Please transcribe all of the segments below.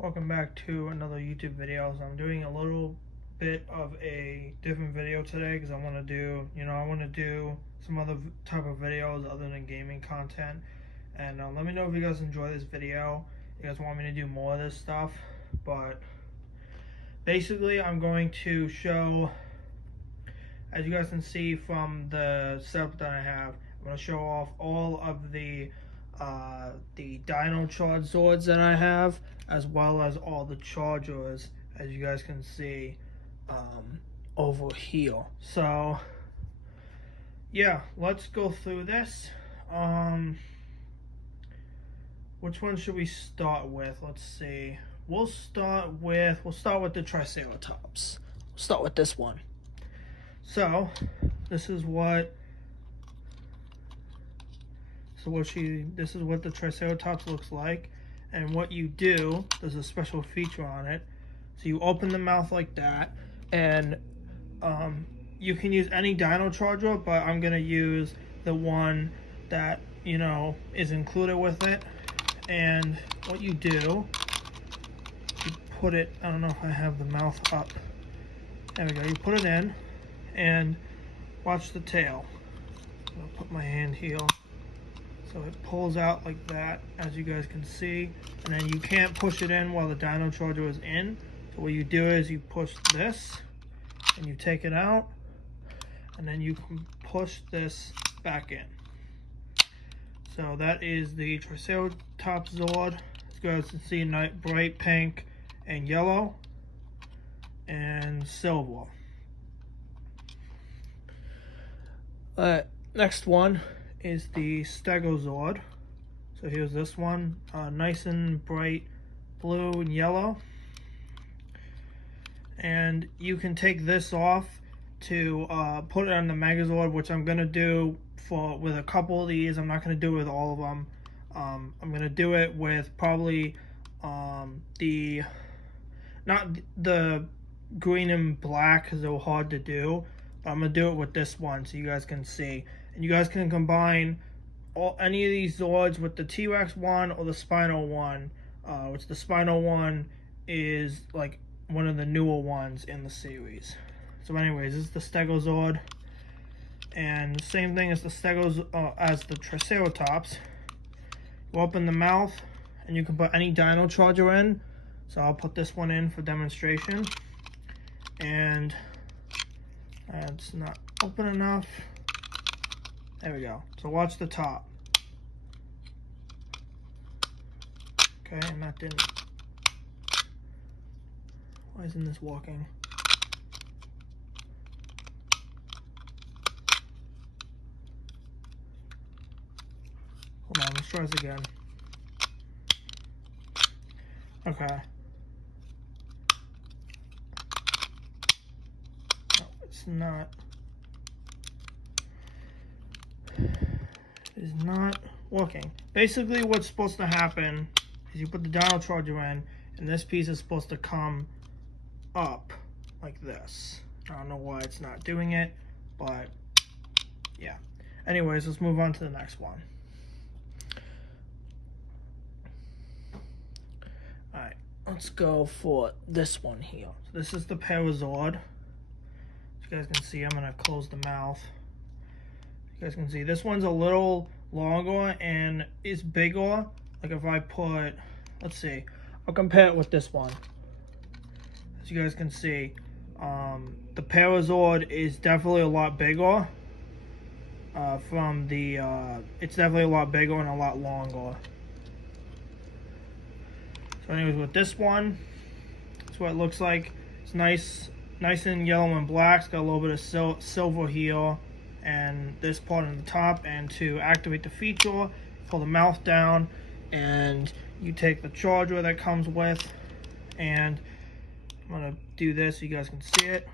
Welcome back to another YouTube video. So I'm doing a little bit of a different video today because I want to do some other type of videos other than gaming content. And let me know if you guys enjoy this video. You guys want me to do more of this stuff. But basically I'm going to show, as you guys can see from the setup that I have, I'm going to show off all of the Dino charge Zords that I have, as well as all the chargers, as you guys can see over here. So yeah, let's go through this. Which one should we start with? Let's see. We'll start with the Triceratops. We'll start with this one. So this is what the Triceratops looks like. And what you do, there's a special feature on it. So you open the mouth like that, and you can use any Dino charger, but I'm gonna use the one that is included with it. And what you do, you put it, I don't know if I have the mouth up. There we go. You put it in, and watch the tail. I'll put my hand here. So it pulls out like that, as you guys can see, and then you can't push it in while the Dino charger is in. So what you do is you push this, and you take it out, and then you can push this back in. So that is the Triceratops Zord. As you guys can see, bright pink and yellow and silver. Next one is the Megazord. So here's this one, nice and bright blue and yellow. And you can take this off to put it on the Megazord, which I'm gonna do with a couple of these. I'm not gonna do it with all of them. I'm gonna do it with probably not the green and black because they're hard to do, but I'm gonna do it with this one so you guys can see. And you guys can combine any of these Zords with the T-Rex one or the Spino one, which the Spino one is like one of the newer ones in the series. So anyways, this is the Megazord, and same thing as as the Triceratops. You open the mouth, and you can put any Dino charger in. So I'll put this one in for demonstration, and it's not open enough. There we go. So watch the top. Okay, and that didn't. Why isn't this walking? Hold on, let's try this again. Okay. No, it's not. Is not working. Basically what's supposed to happen is you put the Dino charger in, and this piece is supposed to come up like this. I don't know why it's not doing it, but yeah. Anyways, let's move on to the next one. Alright, let's go for this one here. So this is the Packazord. As you guys can see, I'm gonna close the mouth. You guys can see this one's a little longer and is bigger. Like if I put, let's see, I'll compare it with this one. As you guys can see, the Packazord is definitely a lot bigger. It's definitely a lot bigger and a lot longer. So anyways, with this one, that's what it looks like. It's nice and yellow and black. It's got a little bit of silver here and this part on the top. And to activate the feature, pull the mouth down, and you take the charger that comes with, and I'm gonna do this so you guys can see it,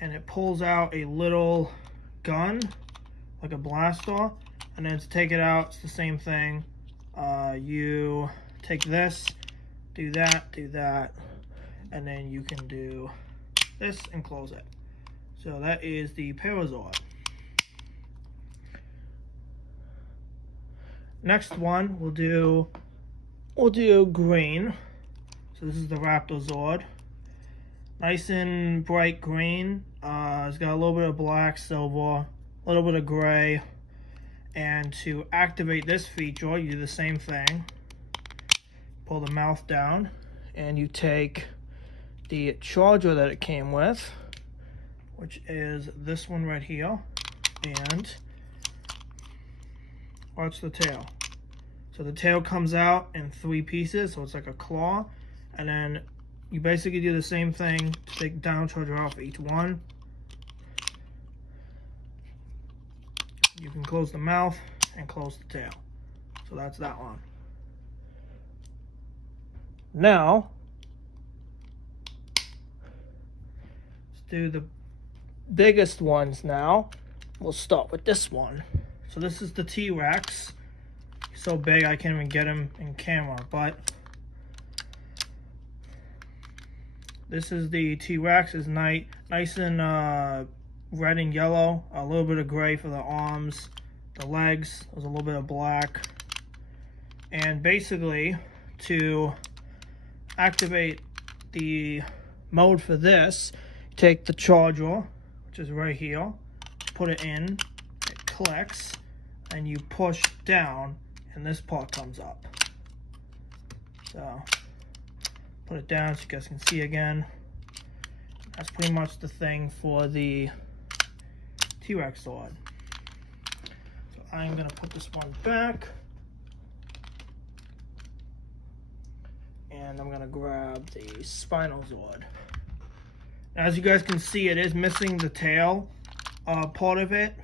and it pulls out a little gun like a blaster. And then to take it out, it's the same thing. You take this, do that, and then you can do this and close it. So that is the Packazord. Next one, we'll do green. So this is the Raptor Zord. Nice and bright green. It's got a little bit of black, silver, a little bit of gray. And to activate this feature, you do the same thing. Pull the mouth down, and you take the charger that it came with, which is this one right here, and watch the tail. So the tail comes out in 3 pieces, so it's like a claw, and then you basically do the same thing to take the Dino charger off each one. You can close the mouth and close the tail. So that's that one. Now, let's do the biggest ones now. We'll start with this one. So this is the T-Rex. He's so big I can't even get him in camera, but this is the T-Rex. It's nice and red and yellow. A little bit of gray for the arms, the legs. There's a little bit of black. And basically, to activate the mode for this, take the charger, which is right here, put it in, it clicks, and you push down, and this part comes up. So, put it down so you guys can see again. That's pretty much the thing for the T-Rex Zord. So I'm going to put this one back. And I'm going to grab the Spinal Zord. Now, as you guys can see, it is missing the tail part of it.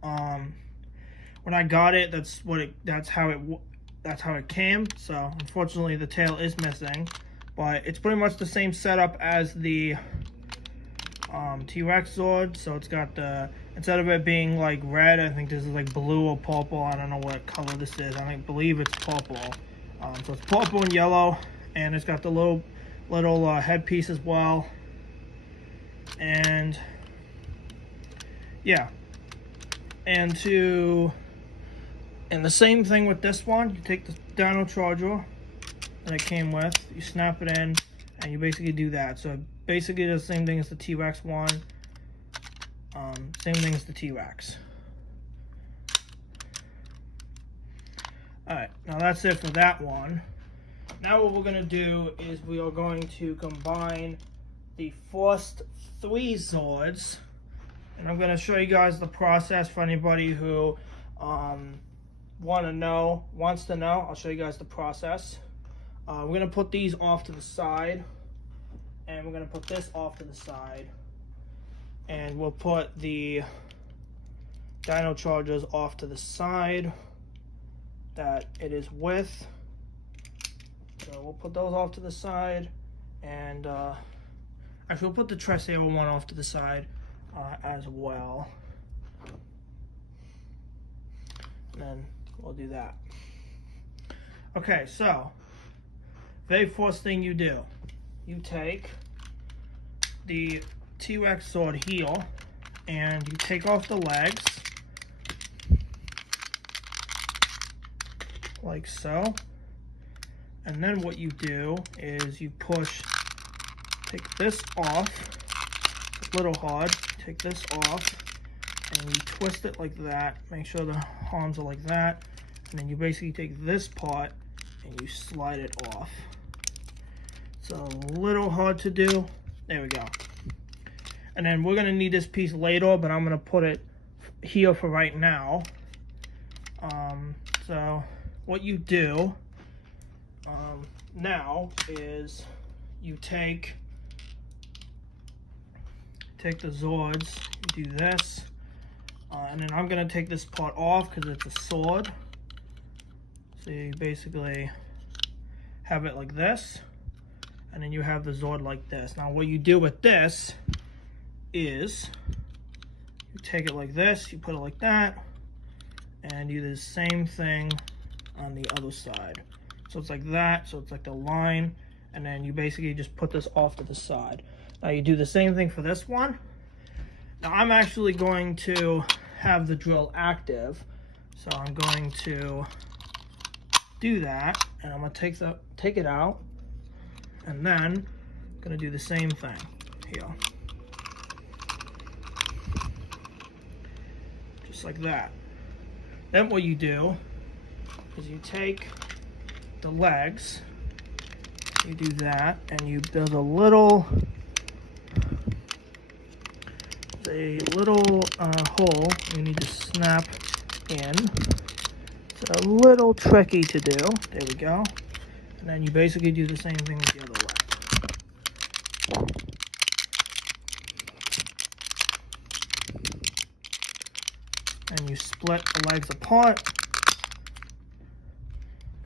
When I got it, that's how it came. So unfortunately, the tail is missing, but it's pretty much the same setup as the T-Rex Zord. So it's got the, instead of it being like red, I think this is like blue or purple. I don't know what color this is. I believe it's purple. So it's purple and yellow. And it's got the little headpiece as well. And yeah. And the same thing with this one. You take the Dino charger that it came with, you snap it in, and you basically do that. So basically the same thing as the T-Rex one. Same thing as the T-Rex. Alright, now that's it for that one. Now what we're going to do is we are going to combine the first 3 Zords. And I'm going to show you guys the process for anybody who wants to know. I'll show you guys the process. We're going to put these off to the side. And we're going to put this off to the side. And we'll put the Dino chargers off to the side that it is with. So we'll put those off to the side, and actually we'll put the Plesio one off to the side as well. And then we'll do that. Okay, so very first thing you do, you take the T-Rex Zord heel and you take off the legs like so. And then what you do is you take this off, it's a little hard, take this off, and you twist it like that, make sure the arms are like that, and then you basically take this part and you slide it off. It's a little hard to do, there we go. And then we're gonna need this piece later, but I'm gonna put it here for right now. So what you do now is you take the Zords, you do this, and then I'm going to take this part off because it's a sword. So you basically have it like this, and then you have the Zord like this. Now what you do with this is you take it like this, you put it like that, and do the same thing on the other side. So it's like that, so it's like the line, and then you basically just put this off to the side. Now you do the same thing for this one. Now I'm actually going to have the drill active, so I'm going to do that, and I'm going to take it out, And then I'm gonna do the same thing here. Just like that. Then what you do is you take the legs, you do that, and there's a little hole you need to snap in. It's a little tricky to do. There we go. And then you basically do the same thing with the other leg. And you split the legs apart.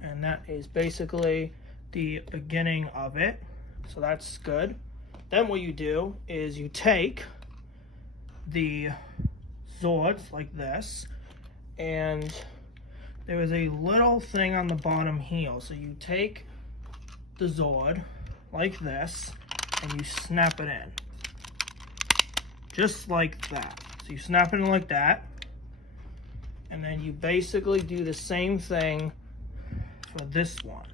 And that is basically the beginning of it. So that's good. Then what you do is you take the Zords like this, and there is a little thing on the bottom here. So you take the Zord like this and you snap it in. Just like that. So you snap it in like that. And then you basically do the same thing for this one.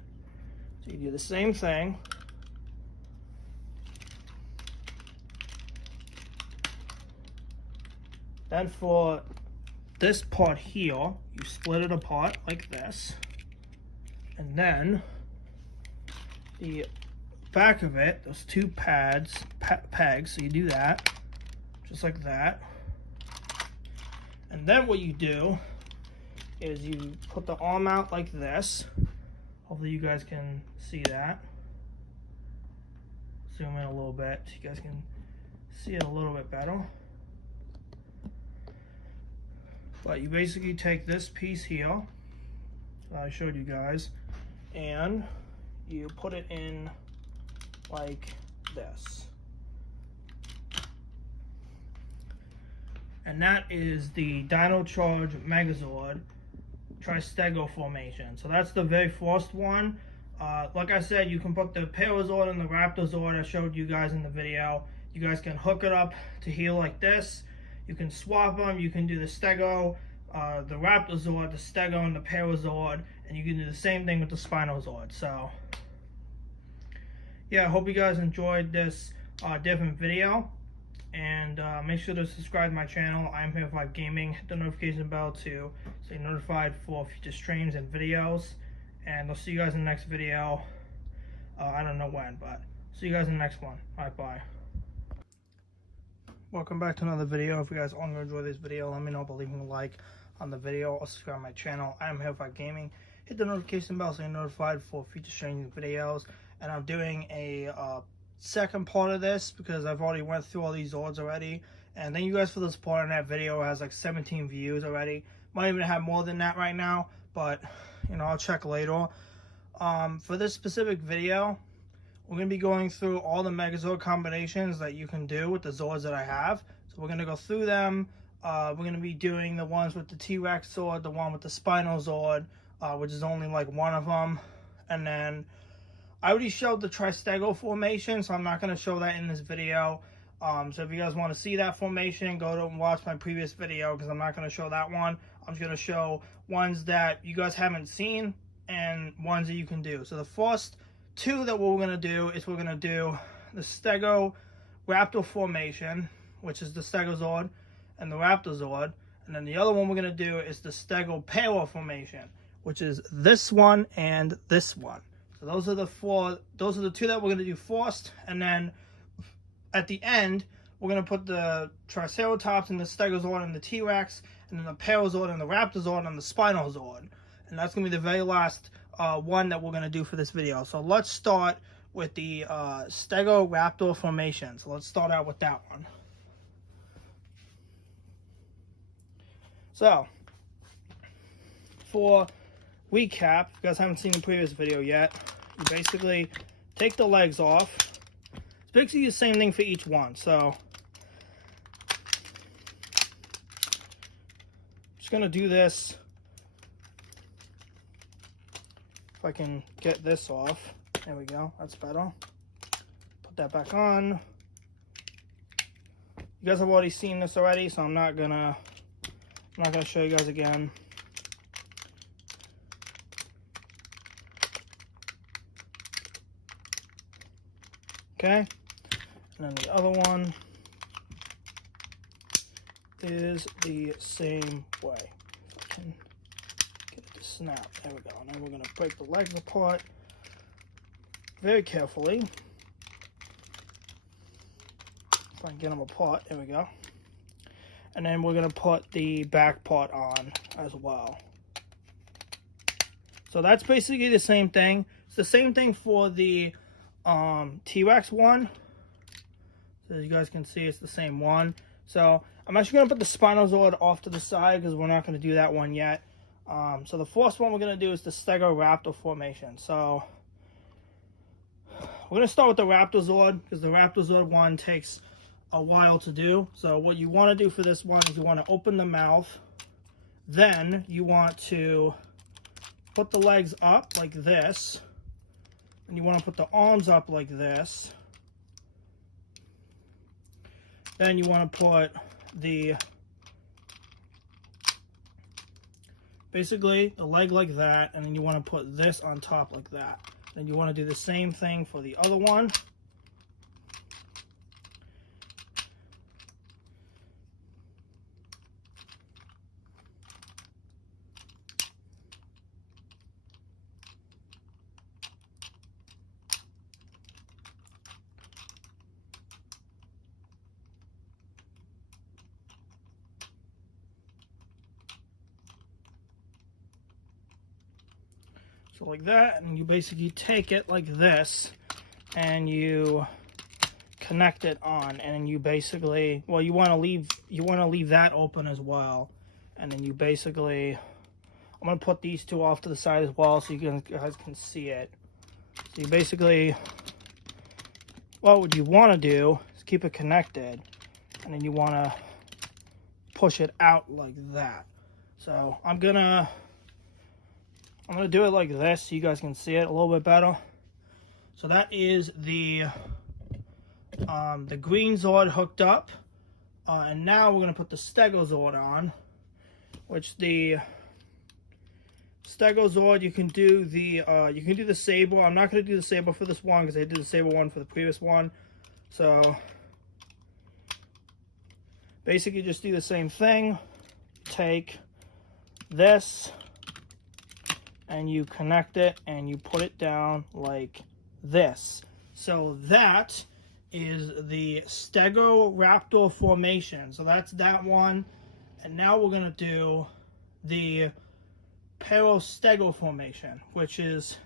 So you do the same thing. Then for this part here, you split it apart like this. And then the back of it, those two pegs, so you do that, just like that. And then what you do is you put the arm out like this. Hopefully you guys can see that. Zoom in a little bit so you guys can see it a little bit better. But you basically take this piece here that I showed you guys, and you put it in like this. And that is the Dino Charge Megazord Tristego formation. So that's the very first one. Like I said, you can put the Packazord and the Raptorzord I showed you guys in the video. You guys can hook it up to here like this. You can swap them. You can do the Stego, the Raptorzord, the Stego, and the Packazord, and you can do the same thing with the Spinozord. So yeah, I hope you guys enjoyed this different video, and make sure to subscribe to my channel. I'm here for gaming. Hit the notification bell to stay notified for future streams and videos, and I'll see you guys in the next video. I don't know when, but see you guys in the next one. Alright, bye. Welcome back to another video. If you guys are going to enjoy this video, let me know by leaving a like on the video or subscribe to my channel. I am here for gaming. Hit the notification bell so you're notified for future streams and videos. And I'm doing a second part of this because I've already went through all these Zords already. And thank you guys for the support on that video. It has like 17 views already. Might even have more than that right now, but you know, I'll check later. For this specific video, we're going to be going through all the Megazord combinations that you can do with the Zords that I have. So we're going to go through them. We're going to be doing the ones with the T-Rex Zord, the one with the Spinozord, which is only like one of them. And then I already showed the Tristego formation, so I'm not going to show that in this video. So if you guys want to see that formation, go to and watch my previous video because I'm not going to show that one. I'm just going to show ones that you guys haven't seen and ones that you can do. So the first two that we're going to do is we're going to do the Stego Raptor formation, which is the Stegozord and the Raptorzord. And then the other one we're going to do is the Stego Packazord formation, which is this one and this one. So those are the two that we're going to do first. And then at the end, we're going to put the Triceratops and the Stegozord and the T-Rex, and then the Packazord and the Raptorzord and the Spinozord. And that's going to be the very last one that we're going to do for this video. So let's start with the Stego Raptor formation. So let's start out with that one. So for recap, if you guys haven't seen the previous video yet, you basically take the legs off. It's basically the same thing for each one. So I'm just going to do this. If I can get this off. There we go. That's better. Put that back on. You guys have already seen this already, so I'm not gonna show you guys again. Okay, and then the other one is the same way. If I can get it to snap. There we go. Now we're going to break the legs apart very carefully. If I can get them apart, there we go. And then we're going to put the back part on as well. So that's basically the same thing. It's the same thing for the T-Rex one. So as you guys can see, it's the same one. So I'm actually going to put the Spinozord off to the side because we're not going to do that one yet. So the first one we're going to do is the Stegoraptor formation. So we're going to start with the Raptorzord because the Raptorzord one takes a while to do. So what you want to do for this one is you want to open the mouth. Then you want to put the legs up like this. And you want to put the arms up like this. Then you want to put the, basically the leg like that, and then you want to put this on top like that. Then you want to do the same thing for the other one. So like that, and you basically take it like this, and you connect it on, and you basically, well, you want to leave that open as well, and then you basically, I'm gonna put these two off to the side as well, so you guys can see it. So you basically, well, what you want to do is keep it connected, and then you want to push it out like that. So I'm gonna do it like this so you guys can see it a little bit better. So that is the green Zord hooked up, and now we're gonna put the Stegozord on, which the Stegozord you can do the Saber. I'm not gonna do the Saber for this one because I did the Saber one for the previous one. So basically just do the same thing. Take this and you connect it and you put it down like this. So that is the Stegoraptor formation. So that's that one. And now we're going to do the Perostego formation, which is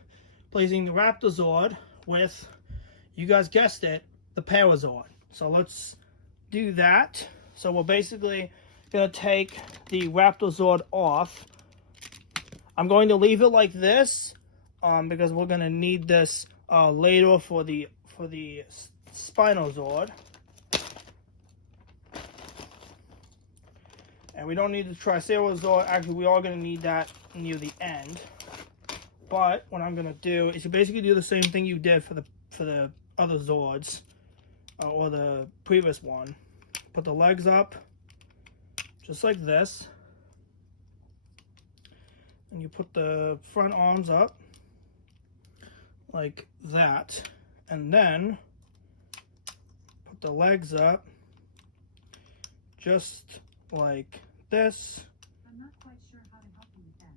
placing the Raptorzord with, you guys guessed it, the Packazord. So let's do that. So we're basically going to take the Raptorzord off. I'm going to leave it like this because we're going to need this later for the Spinozord. And we don't need the Triceratops. Actually, we are going to need that near the end. But what I'm going to do is you basically do the same thing you did for the other Zords or the previous one. Put the legs up just like this. And you put the front arms up like that, and then put the legs up just like this. I'm not quite sure how to help you with that.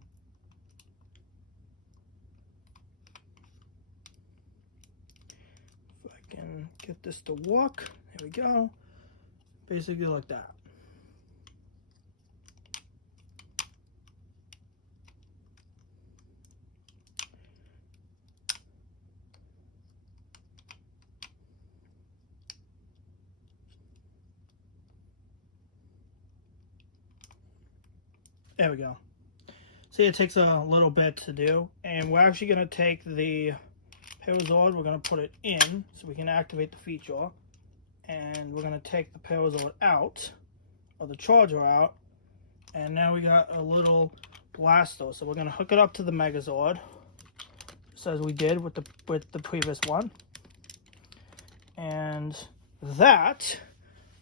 If I can get this to work, there we go. Basically like that. There we go. See, it takes a little bit to do, and we're actually going to take the Packazord, we're going to put it in so we can activate the feature, and we're going to take the Packazord out, or the charger out, and now we got a little blaster. So we're going to hook it up to the Megazord, just as we did with the previous one, and that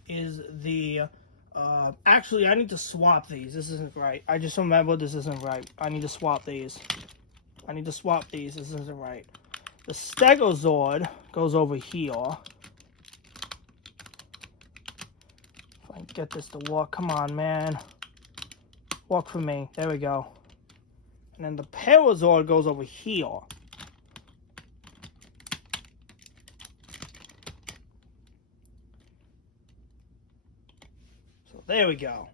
is the actually, I need to swap these. This isn't right. I just remembered this isn't right. I need to swap these. This isn't right. The Megazord goes over here. If I can get this to walk, come on, man. Walk for me. There we go. And then the Packazord goes over here. So there we go.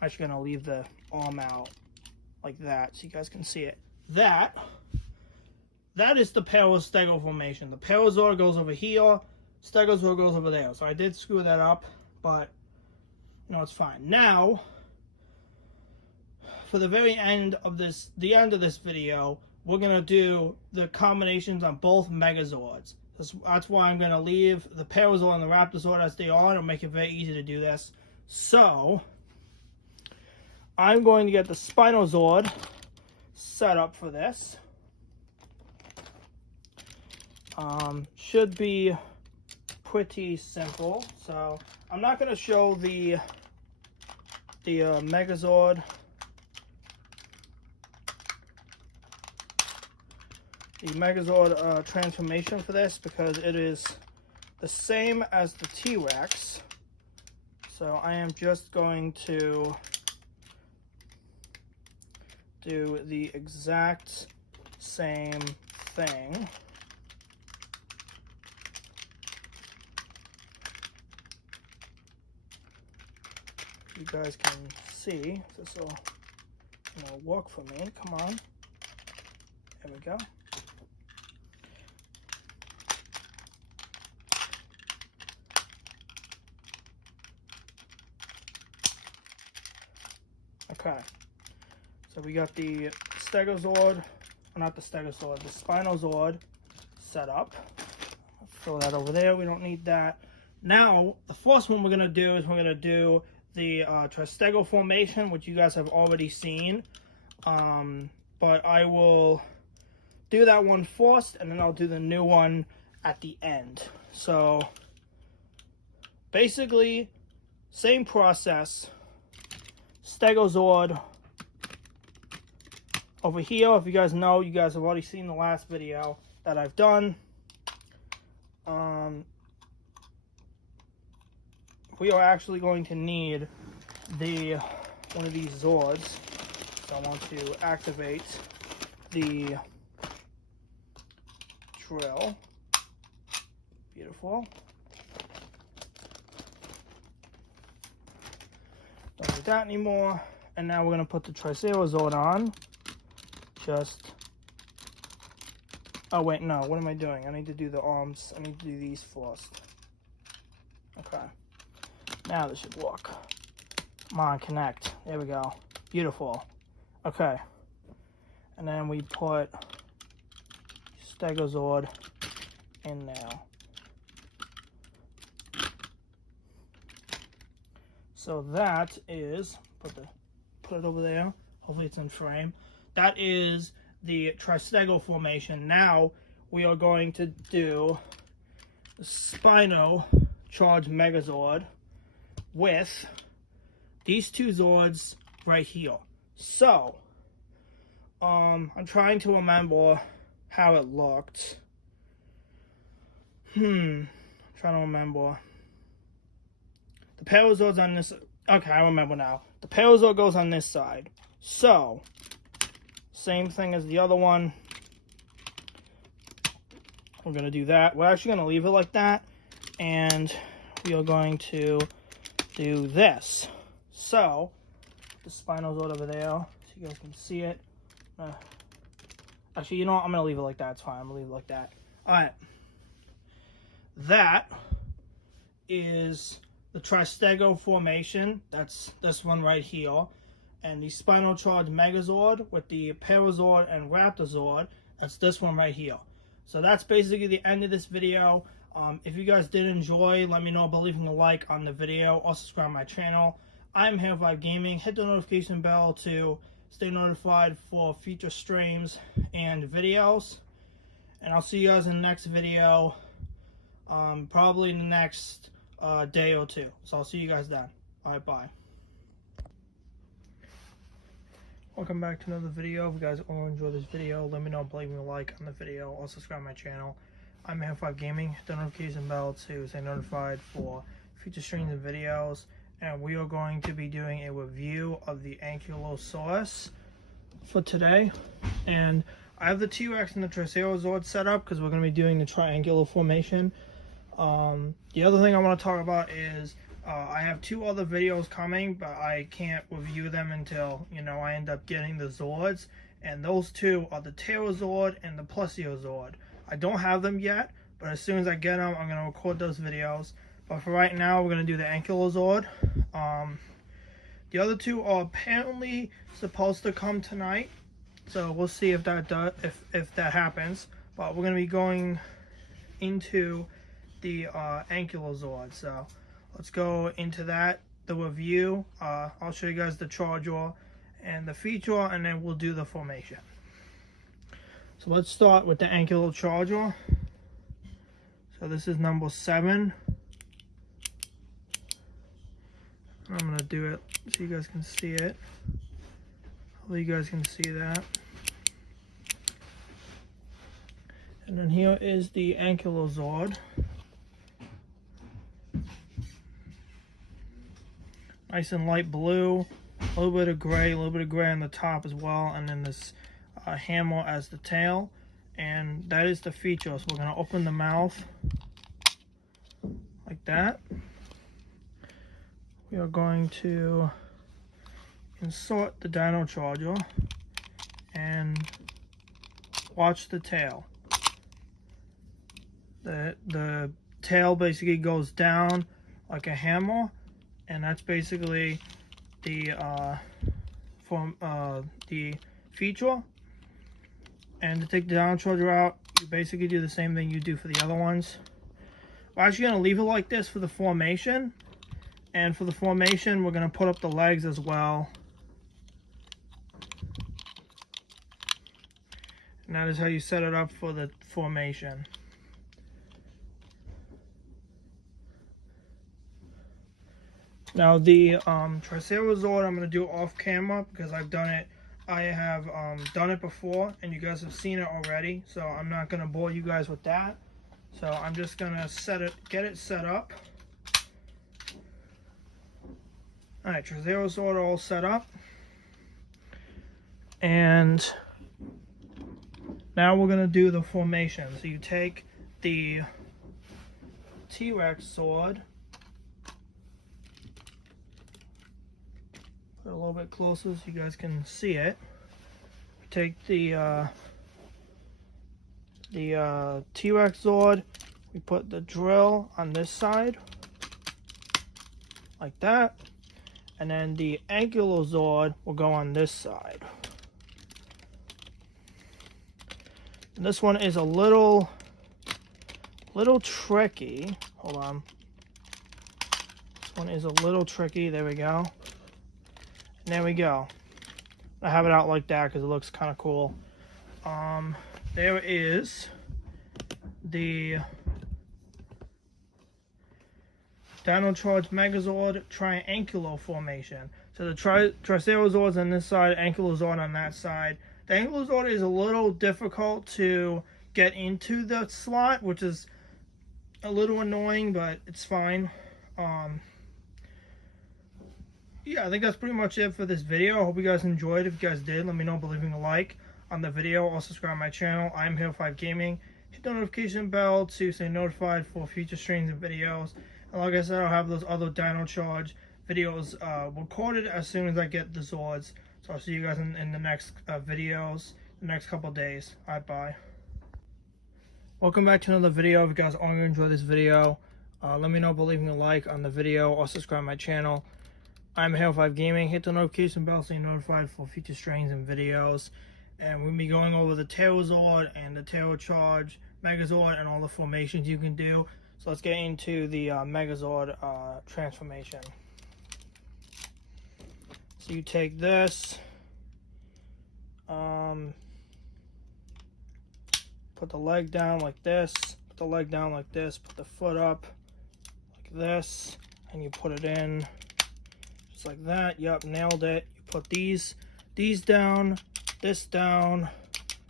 I'm actually going to leave the arm out like that so you guys can see it. That is the Stego formation. The Packazord goes over here. Stegozord goes over there. So I did screw that up, but it's fine. Now, for the very end of this, video, we're gonna do the combinations on both Megazords. That's why I'm gonna leave the Packazord and the Raptorzord as they are. It'll make it very easy to do this. So, I'm going to get the Spinozord set up for this. Should be pretty simple. So I'm not going to show the Megazord, transformation for this because it is the same as the T-Rex. So I am just going to do the exact same thing. You guys can see this will work for me. Come on, there we go. Okay, so we got the Stegozord, not the Stegozord, the Spinozord set up. Throw that over there. We don't need that. Now, the first one we're gonna do is we're gonna do the Tristego formation, which you guys have already seen, but I will do that one first and then I'll do the new one at the end. So basically same process. Stegozord over here. If you guys know, you guys have already seen the last video that I've done. We are actually going to need one of these Zords. So I want to activate the drill. Beautiful. Don't need that anymore. And now we're going to put the Triceratops on. Oh wait, no, what am I doing? I need to do the arms. I need to do these first. Okay. Now this should work. Come on, connect. There we go. Beautiful. Okay. And then we put Stegozord in there. So that is, put it over there. Hopefully it's in frame. That is the Tristego formation. Now we are going to do the Spino Charged Megazord with these two Zords right here. So, I'm trying to remember how it looked. I'm trying to remember. The Packazord's on this. Okay, I remember now. The Packazord goes on this side. So, same thing as the other one. We're going to do that. We're actually going to leave it like that. And we are going to do this. So, the Spinozord over there, so you guys can see it. Actually, you know what? I'm going to leave it like that. It's fine. I'm going to leave it like that. Alright. That is the Tristego formation. That's this one right here. And the Spinal Charged Megazord with the Packazord and Raptorzord. That's this one right here. So that's basically the end of this video. If you guys did enjoy, let me know by leaving a like on the video or subscribe to my channel. I'm Hero5 Gaming. Hit the notification bell to stay notified for future streams and videos. And I'll see you guys in the next video, probably in the next day or two. So I'll see you guys then. Alright, bye. Welcome back to another video. If you guys all enjoy this video, let me know by leaving a like on the video or subscribe to my channel. I'm Megazord Gaming. Hit the notification bell to stay notified for future streams and videos. And we are going to be doing a review of the Ankylosaurus for today. And I have the T-Rex and the Plesio Zord set up because we're going to be doing the triangular formation. The other thing I want to talk about is I have two other videos coming, but I can't review them until, I end up getting the Zords. And those two are the Megazord and the Plesio Zord. I don't have them yet, but as soon as I get them, I'm going to record those videos. But for right now, we're going to do the Ankylosaurus. The other two are apparently supposed to come tonight, so we'll see if that if that happens. But we're going to be going into the Ankylosaurus. So let's go into that, the review. I'll show you guys the charger and the feature, and then we'll do the formation. So let's start with the Ankylo charger. So this is number 7. I'm going to do it so you guys can see it. Hopefully you guys can see that. And then here is the Ankylosaurus. Nice and light blue, a little bit of gray on the top as well, and then this hammer as the tail. And that is the feature. So we're going to open the mouth like that. We are going to insert the Dino charger and watch the tail. The tail basically goes down like a hammer, and that's basically the feature. And to take the Dino charger out, you basically do the same thing you do for the other ones. We're actually going to leave it like this for the formation. And for the formation, we're going to put up the legs as well. And that is how you set it up for the formation. Now the Triceratops I'm going to do off camera because I've done it. I have done it before, and you guys have seen it already. So I'm not going to bore you guys with that. So I'm just going to get it set up. Alright, Triceratops all set up. And now we're going to do the formation. So you take the T-Rex sword, put it a little bit closer so you guys can see it. Take the T-Rex sword, we put the drill on this side, like that. And then the Ankylosaurus will go on this side. And this one is a little tricky. Hold on. This one is a little tricky. There we go. And there we go. I have it out like that because it looks kind of cool. There is the Dino Charge Megazord triangular formation. So the Triceratops on this side, Ankylosaurus on that side. The Ankylosaurus is a little difficult to get into the slot, which is a little annoying, but it's fine. Yeah, I think that's pretty much it for this video. I hope you guys enjoyed. If you guys did, let me know by leaving a like on the video or subscribe to my channel. I'm Megazord Gaming. Hit the notification bell to stay notified for future streams and videos. And like I said, I'll have those other Dino Charge videos recorded as soon as I get the Zords. So I'll see you guys in the next videos, the next couple days. Alright, bye. Welcome back to another video. If you guys are going to enjoy this video, let me know by leaving a like on the video or subscribe to my channel. I'm Megazord Gaming. Hit the notification bell so you're notified for future streams and videos. And we'll be going over the Megazord and the Dino Charge Megazord and all the formations you can do. So let's get into the Megazord transformation. So you take this, put the leg down like this, put the leg down like this, put the foot up like this, and you put it in just like that. Yep, nailed it. You put these these down, this down,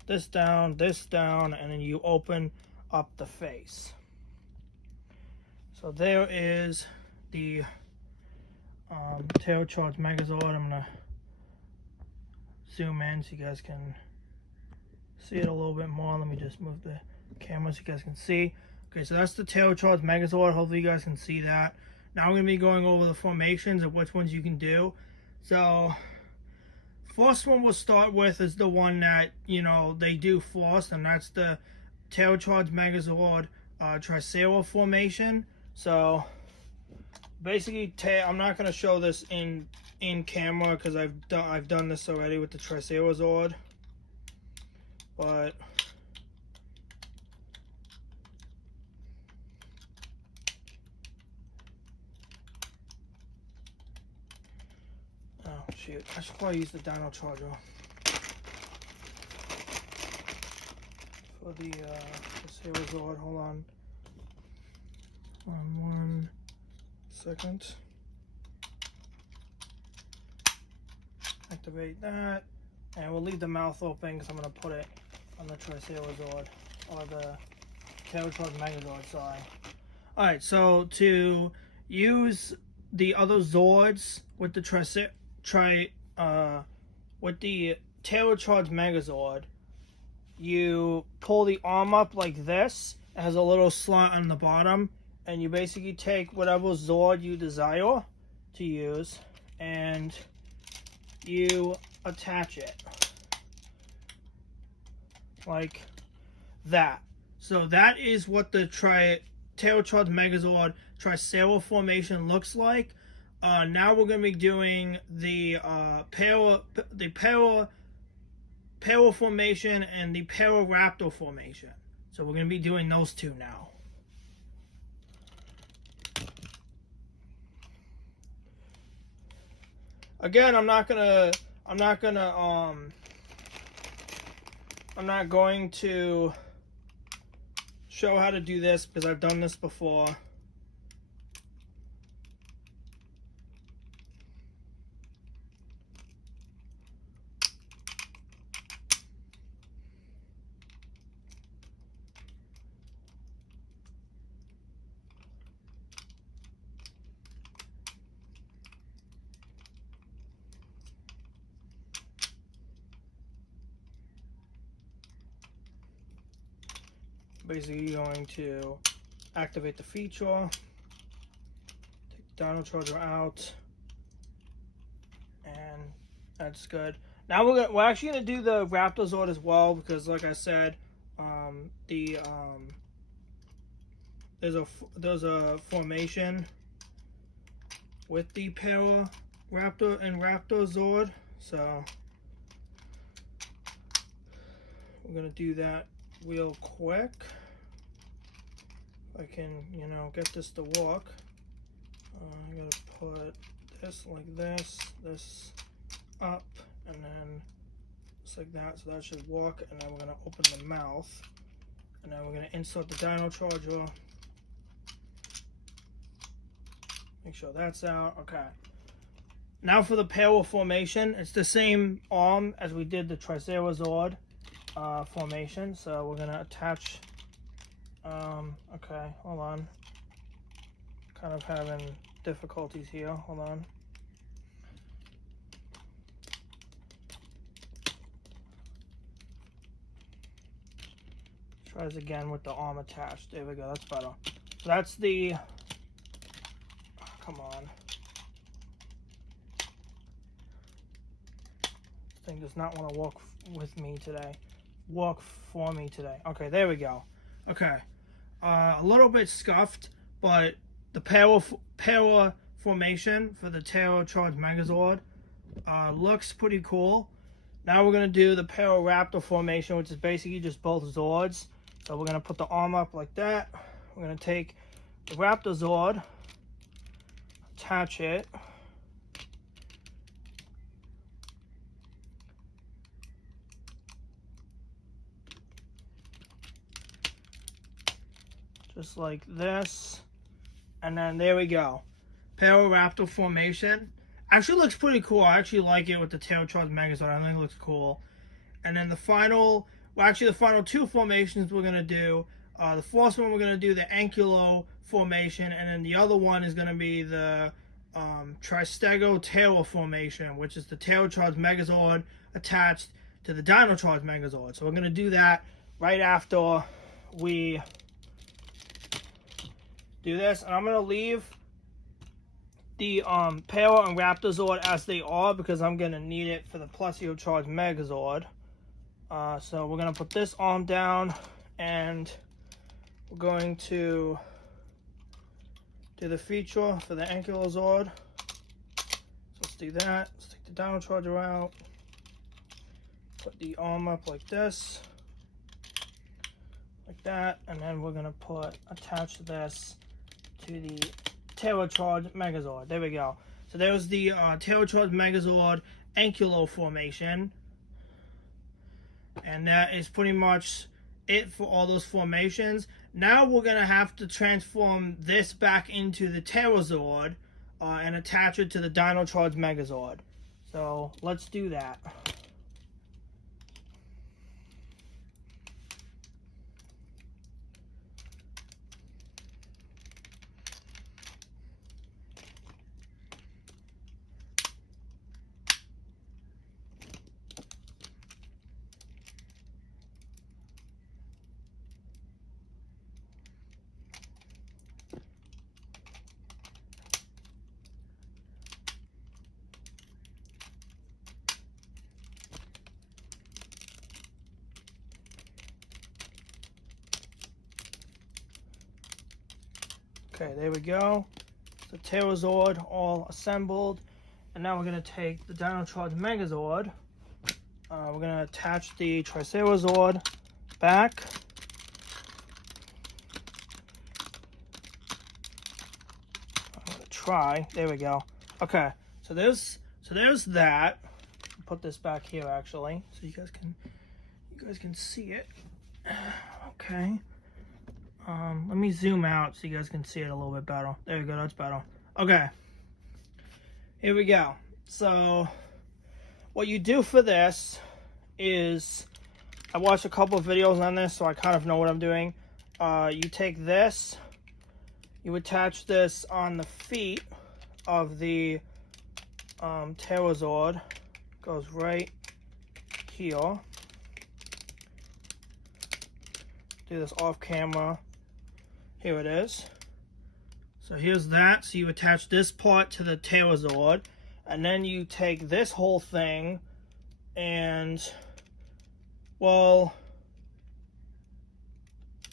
this down, this down, and then you open up the face. So there is the Turbocharged Megazord. I'm gonna zoom in so you guys can see it a little bit more. Let me just move the camera so you guys can see. Okay, so that's the Turbocharged Megazord. Hopefully you guys can see that. Now we're gonna be going over the formations of which ones you can do. So first one we'll start with is the one that, you know, they do first, and that's the Turbocharged Megazord Tricera formation. So basically, I'm not going to show this in camera because I've done this already with the Plesio Zord, but oh shoot, I should probably use the Dino charger for the Plesio Zord. Hold on. One second. Activate that, and we'll leave the mouth open because I'm going to put it on the Plesio Zord, or the Turbocharged Megazord, sorry. Alright, so to use the other Zords with the Turbocharged Megazord, you pull the arm up like this. It has a little slot on the bottom, and you basically take whatever Zord you desire to use, and you attach it like that. So that is what the Turbocharged Megazord Tricera formation looks like. Now we're going to be doing the Para formation and the Pararaptor formation. So we're going to be doing those two now. Again, I'm not going to show how to do this because I've done this before. Basically, you're going to activate the feature, take the Dino charger out, and that's good. Now we're actually gonna do the Raptor Zord as well because, like I said, there's a formation with the Pararaptor and Raptor Zord, so we're gonna do that real quick. I can, you know, get this to work. I gotta put this like this up, and then just like that, so that should work. And then we're gonna open the mouth, and then we're gonna insert the Dino charger. Make sure that's out. Okay. Now for the Para formation, it's the same arm as we did the Tricera Zord formation. So we're gonna attach. Okay, hold on. Kind of having difficulties here. Hold on. Try this again with the arm attached. There we go. That's better. So that's the. Oh, come on. This thing does not want to work with me today. Work for me today. Okay, there we go. Okay. A little bit scuffed, but the Para formation for the Turbocharged Megazord looks pretty cool. Now we're going to do the Pararaptor formation, which is basically just both Zords. So we're going to put the arm up like that. We're going to take the Raptor Zord, attach it. Just like this, and then there we go. Pararaptor formation. Actually looks pretty cool. I actually like it with the tail charged Megazord. I think it looks cool. And then the final two formations we're gonna do. The first one we're gonna do the Ankylo formation, and then the other one is gonna be the Tristego tail formation, which is the tail charged Megazord attached to the Dino charged Megazord. So we're gonna do that right after we do this, and I'm gonna leave the Pale and Raptorzord as they are because I'm gonna need it for the Plesio charged Megazord. So we're gonna put this arm down, and we're going to do the feature for the Ankylosaurus. So let's do that. Let's take the Dino Charger out. Put the arm up like this, like that, and then we're gonna attach this to the Tail Charged Megazord. There we go. So there's the Tail Charged Megazord Ankylo formation. And that is pretty much it for all those formations. Now we're going to have to transform this back into the Packazord and attach it to the Dino Charged Megazord. So let's do that. Okay, there we go. The Packazord all assembled. And now we're going to take the Dino Charged Megazord. We're going to attach the Plesio Zord back. I'm going to try. There we go. Okay, so there's that. I'll put this back here actually, so you guys can see it. Okay. Let me zoom out so you guys can see it a little bit better. There we go, that's better. Okay. Here we go. So, what you do for this is, I watched a couple of videos on this, so I kind of know what I'm doing. You take this, you attach this on the feet of the Packazord. Goes right here. Do this off camera. Here it is. So here's that. So you attach this part to the Packazord, and then you take this whole thing and, well,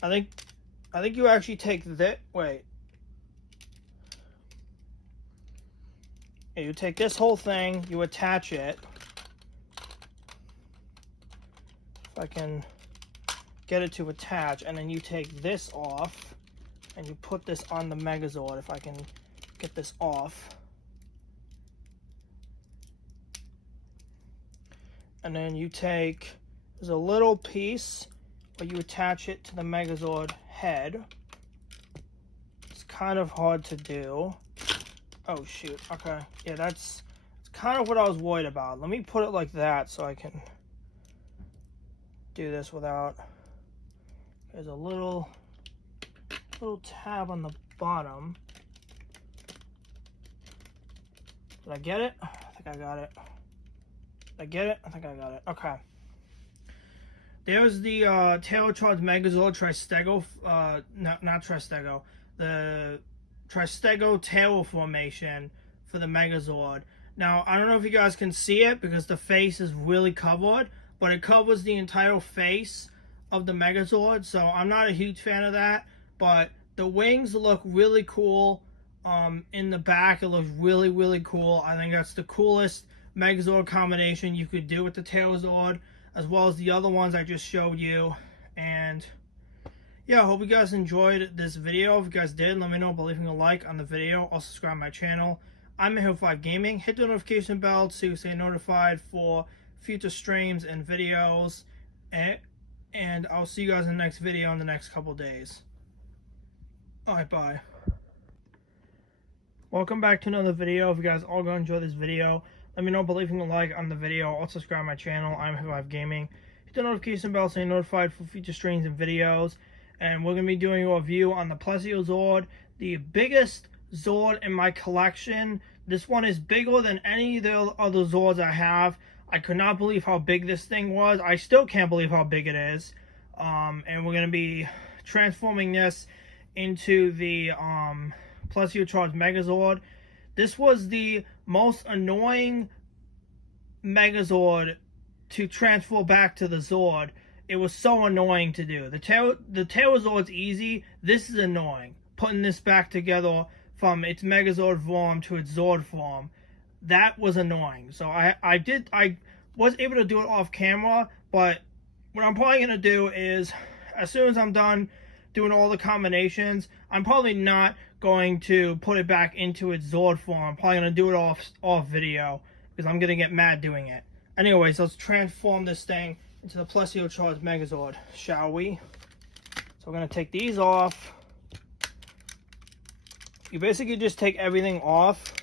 I think you actually take that. Wait. Yeah, you take this whole thing, you attach it. If I can get it to attach, and then you take this off and you put this on the Megazord. If I can get this off, and then you take, there's a little piece where you attach it to the Megazord head. It's kind of hard to do. Oh shoot, okay, yeah, that's kind of what I was worried about. Let me put it like that so I can do this without. There's a little tab on the bottom. Did I get it? I think I got it. Did I get it? I think I got it. Okay. There's the Tail Charged Megazord Tristego, not Tristego, the Tristego tail formation for the Megazord. Now, I don't know if you guys can see it because the face is really covered, but it covers the entire face of the Megazord, so I'm not a huge fan of that, but the wings look really cool. In the back, it looks really, really cool. I think that's the coolest Megazord combination you could do with the Packazord, as well as the other ones I just showed you. And yeah, I hope you guys enjoyed this video. If you guys did, let me know by leaving a like on the video. Also, subscribe to my channel. I'm Hill5 Gaming. Hit the notification bell so you stay notified for future streams and videos. And I'll see you guys in the next video in the next couple days. Alright, bye. Welcome back to another video. If you guys all gonna enjoy this video, let me know by leaving a like on the video. Also subscribe to my channel. I'm Hive Gaming. Hit the notification bell so you're notified for future streams and videos. And we're gonna be doing a review on the Plesio Zord, the biggest Zord in my collection. This one is bigger than any of the other Zords I have. I could not believe how big this thing was. I still can't believe how big it is. And we're gonna be transforming this into the Plesio Zord Megazord. This was the most annoying Megazord to transfer back to the Zord. It was so annoying to do. The Pterazord's easy. This is annoying. Putting this back together from its Megazord form to its Zord form. That was annoying. So I was able to do it off camera, but what I'm probably going to do is, as soon as I'm done doing all the combinations, I'm probably not going to put it back into its Zord form. I'm probably going to do it off video, because I'm going to get mad doing it. Anyways, let's transform this thing into the Plesio Zord Megazord, shall we? So we're going to take these off. You basically just take everything off.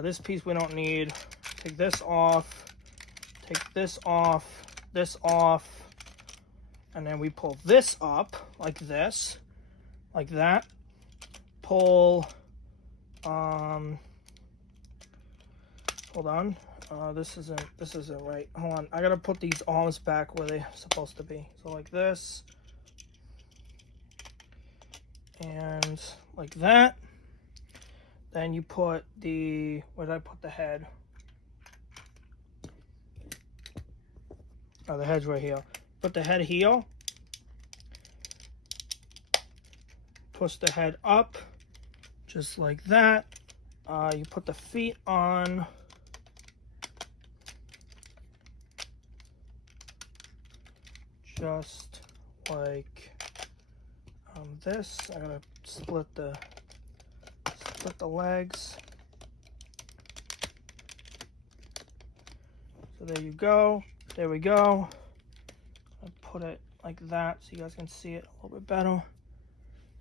This piece we don't need. Take this off. Take this off. This off. And then we pull this up like this. Like that. Pull. Hold on. This isn't right. Hold on. I gotta put these arms back where they're supposed to be. So like this. And like that. Then you put the, where did I put the head? Oh, the head's right here. Put the head here. Push the head up, just like that. You put the feet on. Just like this. I gotta split the legs. So there you go. There we go. I put it like that so you guys can see it a little bit better.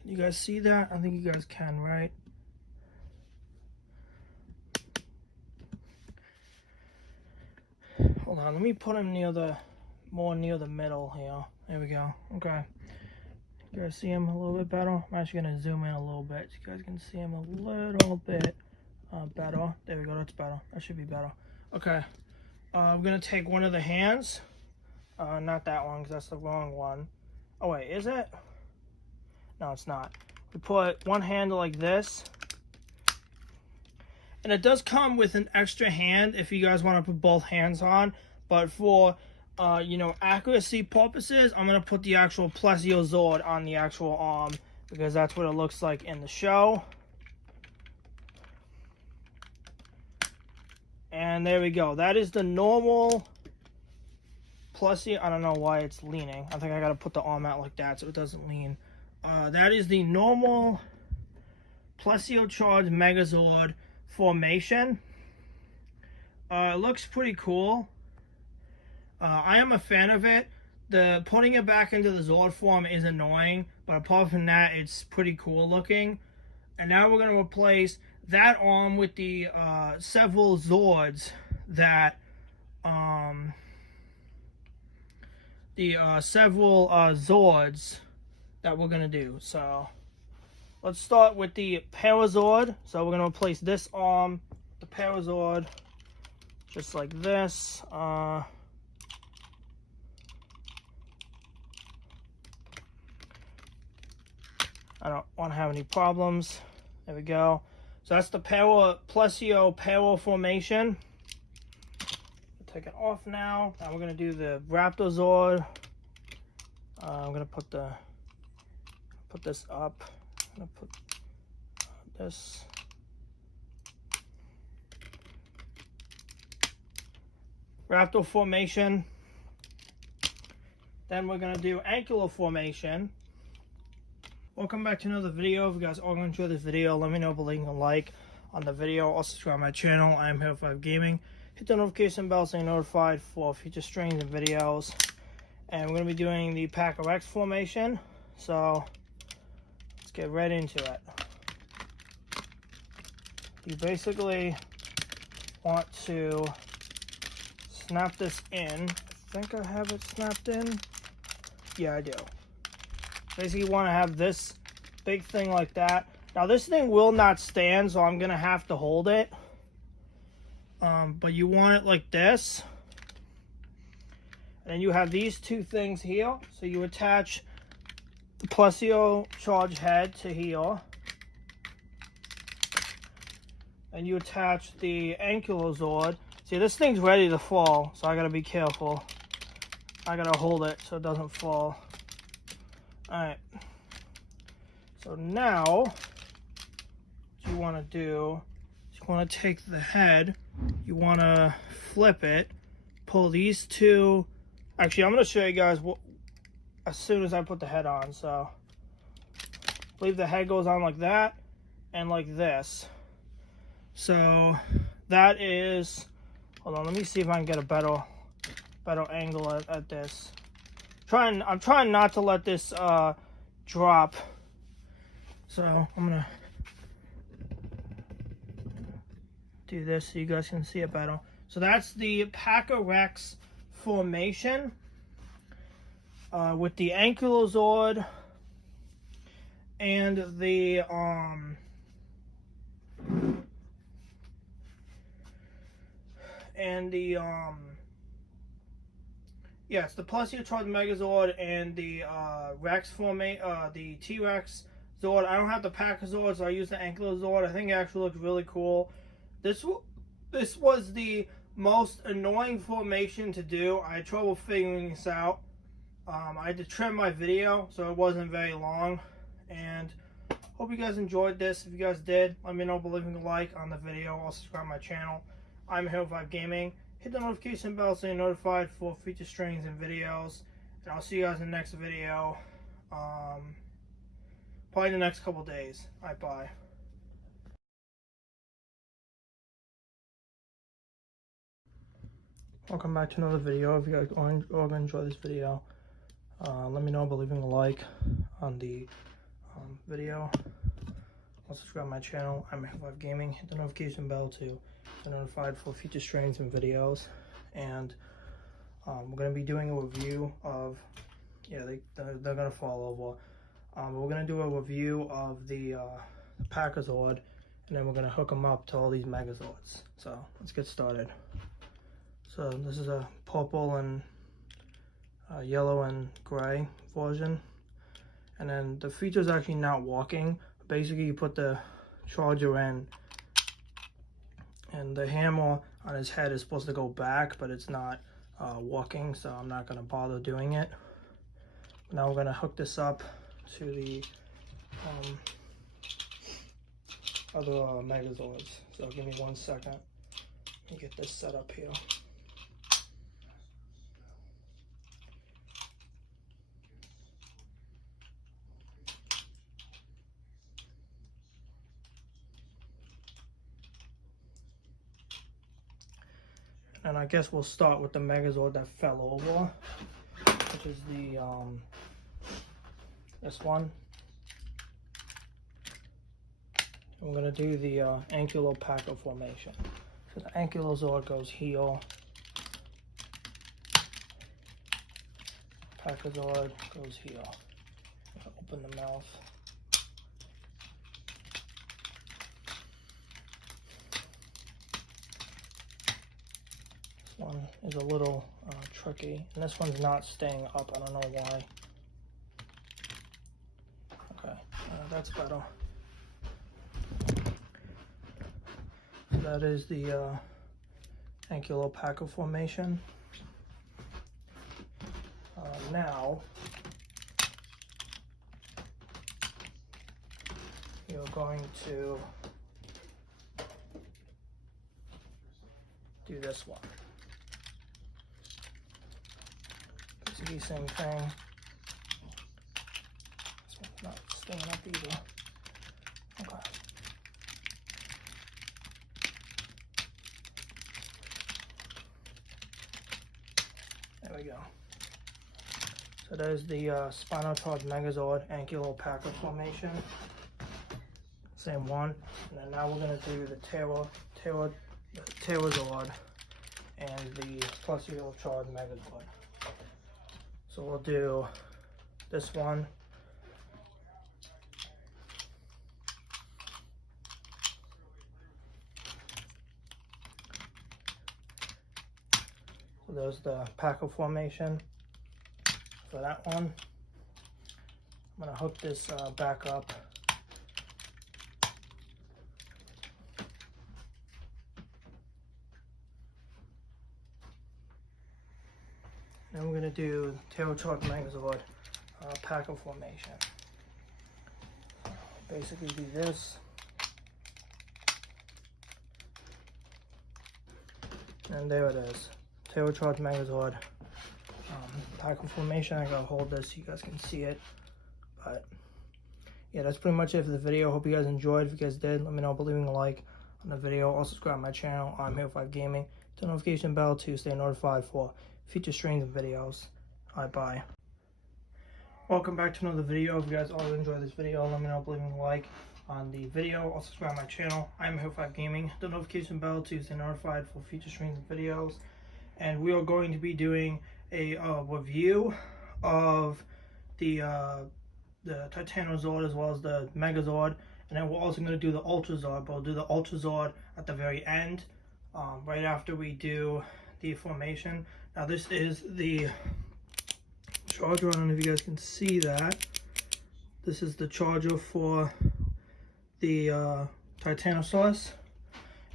Can you guys see that? I think you guys can, right? Hold on, let me put him more near the middle here. There we go. Okay. You guys see him a little bit better? I'm actually going to zoom in a little bit so you guys can see him a little bit better. There we go. That's better. That should be better. Okay. I'm going to take one of the hands. Not that one, because that's the wrong one. Oh, wait. Is it? No, it's not. We put one hand like this. And it does come with an extra hand if you guys want to put both hands on. But for accuracy purposes, I'm going to put the actual Plesio Zord on the actual arm, because that's what it looks like in the show. And there we go. That is the normal Plesio. I don't know why it's leaning. I think I got to put the arm out like that so it doesn't lean. That is the normal Plesio Zord Megazord formation. It looks pretty cool. I am a fan of it. Putting it back into the Zord form is annoying, but apart from that, it's pretty cool looking. And now we're going to replace that arm with the several Zords that we're going to do. So let's start with the Packazord. So we're going to replace this arm, the Packazord, just like this. I don't want to have any problems. There we go. So that's the Plesio Power formation. Take it off now. Now we're going to do the Raptor Zord. I'm going to put this up. I'm going to put this. Raptor formation. Then we're going to do Ankylosaurus formation. Welcome back to another video. If you guys are going to enjoy this video, let me know by leaving a like on the video. Also subscribe to my channel. I'm Hive Gaming. Hit the notification bell so you're notified for future streams and videos. And we're going to be doing the Packazord formation. So let's get right into it. you basically want to snap this in. I think I have it snapped in. Yeah, I do. Basically, you want to have this big thing like that. Now, this thing will not stand, so I'm going to have to hold it. But you want it like this. And then you have these two things here. So you attach the Plesio charge head to here. And you attach the Ankylosaurus. See, this thing's ready to fall, so I gotta be careful. I gotta hold it so it doesn't fall. Alright. So now, what you wanna do is you wanna take the head, you wanna flip it, pull these two. Actually, I'm gonna show you guys what as soon as I put the head on. So, I believe the head goes on like that and like this. So that is, hold on, let me see if I can get a better angle at this. I'm trying not to let this drop. So I'm gonna do this so you guys can see it better. So that's the Packazord formation with the Ankylosaurus and the it's the Plesio Zord Megazord and the the T-Rex Zord. I don't have the Packazord, so I use the Ankylosaurus. I think it actually looks really cool. This was the most annoying formation to do. I had trouble figuring this out. I had to trim my video so it wasn't very long. And hope you guys enjoyed this. If you guys did, let me know by leaving a like on the video or subscribe to my channel. I'm Hero 5 Gaming. Hit the notification bell so you're notified for future streams and videos. And I'll see you guys in the next video. Probably in the next couple days. Alright, bye. Welcome back to another video. If you guys are going to enjoy this video, let me know by leaving a like on the video. Also subscribe to my channel. I'm Hero 5 Gaming. Hit the notification bell to be notified for future streams and videos. And we're going to be doing a review of, yeah, they're going to fall over. We're going to do a review of the Packazord, and then we're going to hook them up to all these Megazords. So let's get started. So this is a purple and yellow and gray version. And then the feature is actually not walking. Basically, you put the charger in, and the hammer on his head is supposed to go back, but it's not walking, so I'm not going to bother doing it. Now we're going to hook this up to the other Megazords. So give me 1 second. Let me get this set up here. And I guess we'll start with the Megazord that fell over, which is the this one. I'm gonna do the Ankylosaurus formation. So the Ankylosord goes here. Packazord goes here. Open the mouth. One is a little tricky, and this one's not staying up. I don't know why. Okay, that's better. So that is the Ankylosaurus formation. Now you're going to do this one. Basically, same thing. This one's not staying up either. Okay. There we go. So there's the Spinotard Megazord Ankylosaurus formation. same one. And then now we're gonna do the Packazord and the Plesio Zord Megazord. So we'll do this one. So there's the Packer formation for that one. I'm gonna hook this back up. Then we're gonna do Packazord Megazord Packer formation. Basically do this. And there it is. Packazord Megazord Packer formation. I gotta hold this so you guys can see it. But yeah, that's pretty much it for the video. Hope you guys enjoyed. If you guys did, let me know by leaving a like on the video. Also subscribe to my channel. I'm Megazord Gaming. Hit the notification bell to stay notified for future streams and videos. Alright, bye. Welcome back to another video. If you guys all enjoyed this video, let me know by leaving a like on the video. Also subscribe to my channel. I'm Megazord Gaming. Hit the notification bell to stay notified for future streams and videos. And we are going to be doing a review of the Titano Zord as well as the Megazord, and then we're also going to do the Ultrazord, but we'll do the Ultrazord at the very end, right after we do the formation. Now this is the charger. I don't know if you guys can see that. This is the charger for the Titanosaurus,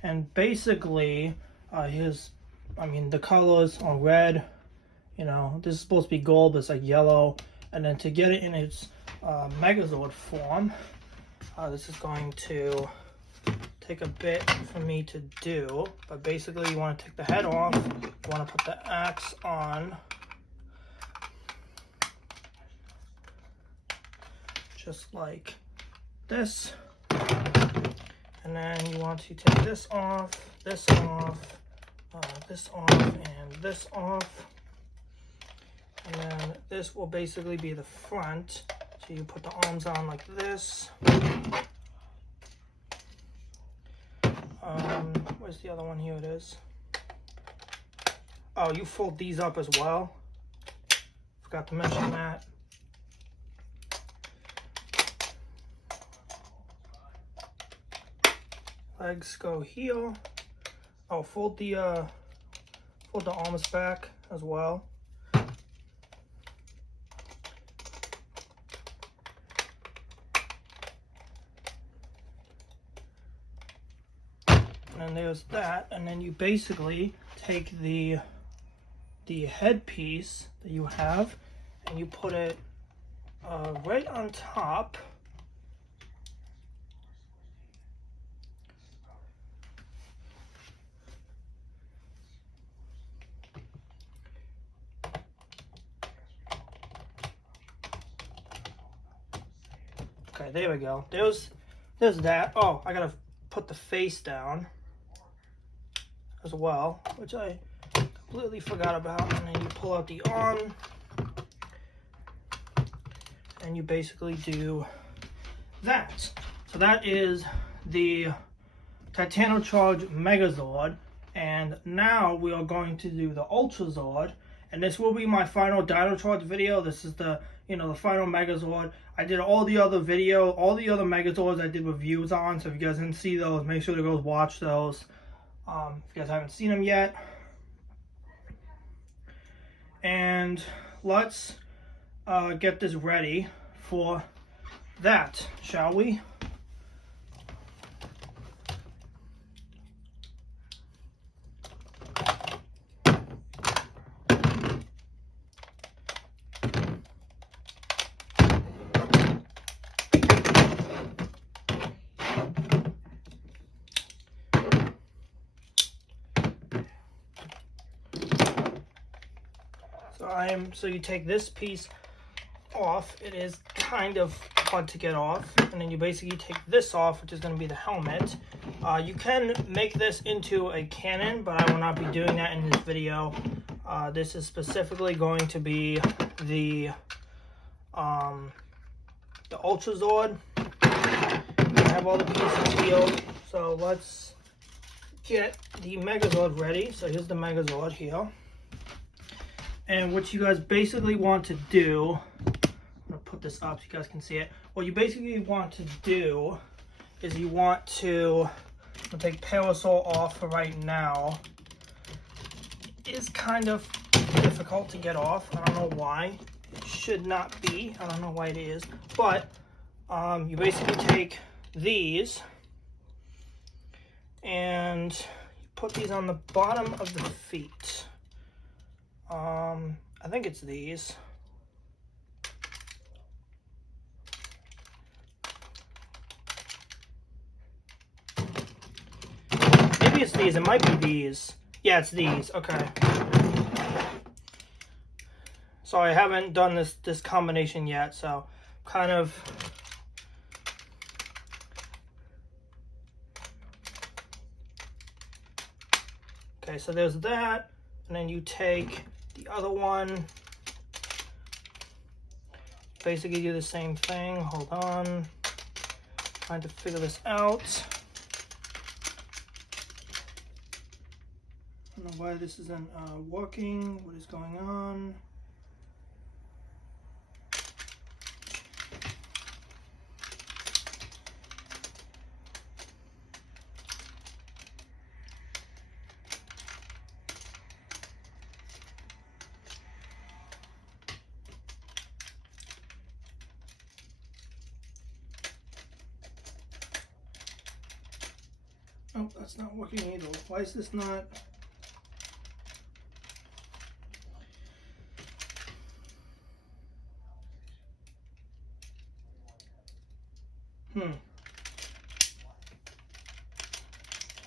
and basically the colors are red. You know, this is supposed to be gold, but it's like yellow. And then to get it in its Megazord form, this is going to take a bit for me to do. But basically, you want to take the head off. You want to put the axe on. Just like this. And then you want to take this off, this off, this off, and this off. And then this will basically be the front. So you put the arms on like this. Where's the other one? Here it is. Oh, you fold these up as well. Forgot to mention that. Legs go here. Oh, fold the arms back as well. And there's that, and then you basically take the headpiece that you have and you put it right on top. Okay, there we go. There's that. Oh, I gotta put the face down as well, which I completely forgot about. And then you pull out the arm and you basically do that. So that is the Titano Charge Megazord, and now we are going to do the Ultrazord, and this will be my final Dino Charge video. This is the the final Megazord. I did all the other Megazords I did reviews on, so if you guys didn't see those, make sure to go watch those if you guys haven't seen them yet. And let's get this ready for that, shall we? So you take this piece off. It is kind of hard to get off, and then you basically take this off, which is going to be the helmet. You can make this into a cannon, but I will not be doing that in this video. This is specifically going to be the Ultrazord, have all the pieces healed. So let's get the Megazord ready. So here's the Megazord here. And what you guys basically want to do, I'm going to put this up so you guys can see it. What you basically want to do is you want to, I'll take Packazord off for right now. It's kind of difficult to get off. I don't know why. It should not be. I don't know why it is. But you basically take these and you put these on the bottom of the feet. I think it's these. Maybe it's these. It might be these. Yeah, it's these. Okay. So I haven't done this combination yet, so kind of okay, so there's that, and then you take the other one, basically do the same thing. Hold on, trying to figure this out. I don't know why this isn't working. What is going on? Oh, that's not working either. Why is this not?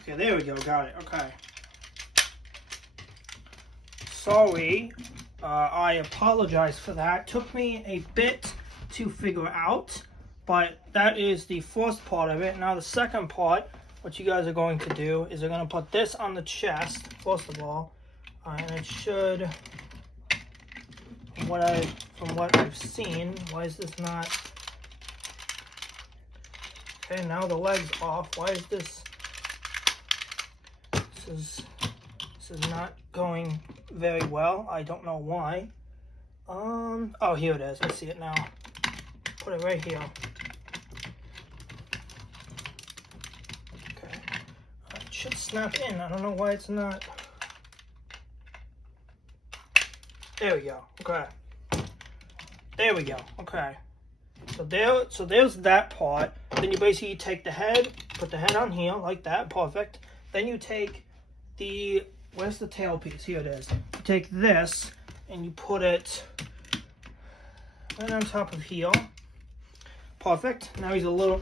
Okay, there we go. Got it. Okay. Sorry. I apologize for that. Took me a bit to figure out, but that is the first part of it. Now the second part, what you guys are going to do is you're going to put this on the chest, first of all, and it should, from what I've seen, why is this not? Okay, now the leg's off. Why is this? This is not going very well. I don't know why. Oh, here it is. I see it now. Put it right here. Okay. It should snap in. I don't know why it's not. There we go. Okay. There we go. Okay. So there's that part. Then you basically take the head, put the head on here like that. Perfect. Then you take the, where's the tail piece? Here it is. You take this and you put it right on top of here. Perfect. Now he's a little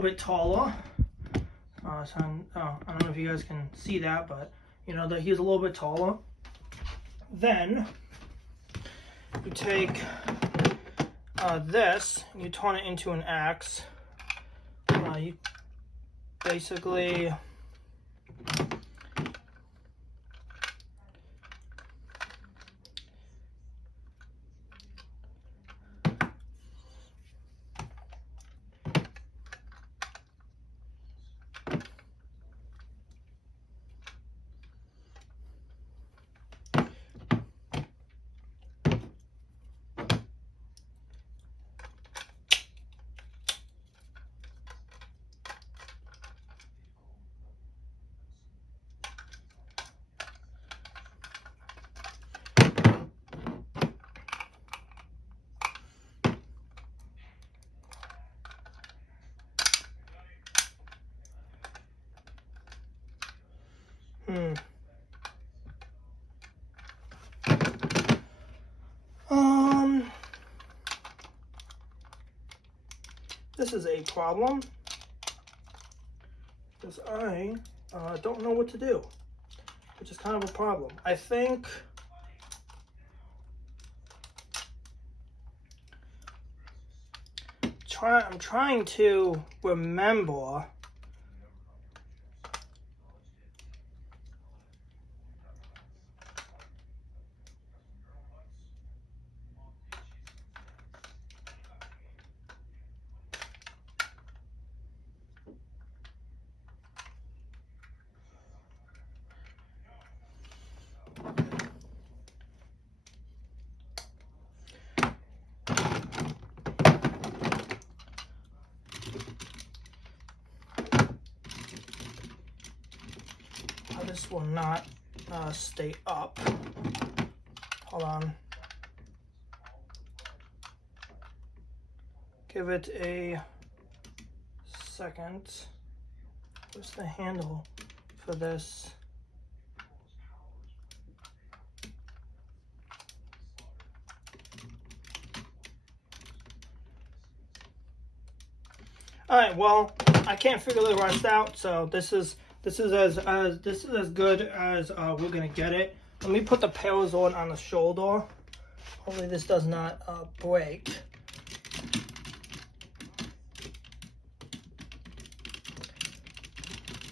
bit taller. I don't know if you guys can see that, but you know that he's a little bit taller. Then you take this and you turn it into an axe. You basically this is a problem because I don't know what to do, which is kind of a problem. I think I'm trying to remember. this will not stay up. Hold on. Give it a second. Where's the handle for this? All right, well, I can't figure the rest out, so this is as good as we're gonna get it. Let me put the Packazord on the shoulder. Hopefully this does not break.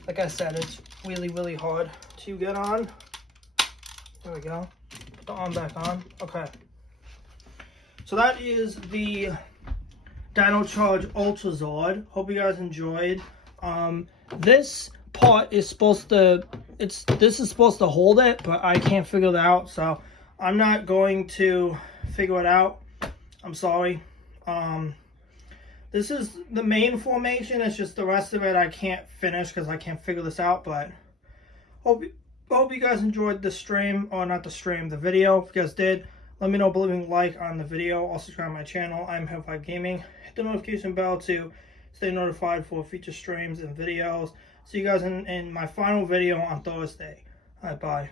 Like I said, it's really, really hard to get on. There we go. Put the arm back on. Okay. So that is the Dino Charge Ultra Zord. Hope you guys enjoyed. This part is supposed to, this is supposed to hold it, but I can't figure it out, so I'm not going to figure it out. I'm sorry. This is the main formation. It's just the rest of it I can't finish because I can't figure this out, but hope you guys enjoyed the stream, or not the stream, the video. If you guys did, let me know by leaving a like on the video. Also subscribe to my channel. I'm Hellfire Gaming. Hit the notification bell to stay notified for future streams and videos. See you guys in my final video on Thursday. All right, bye.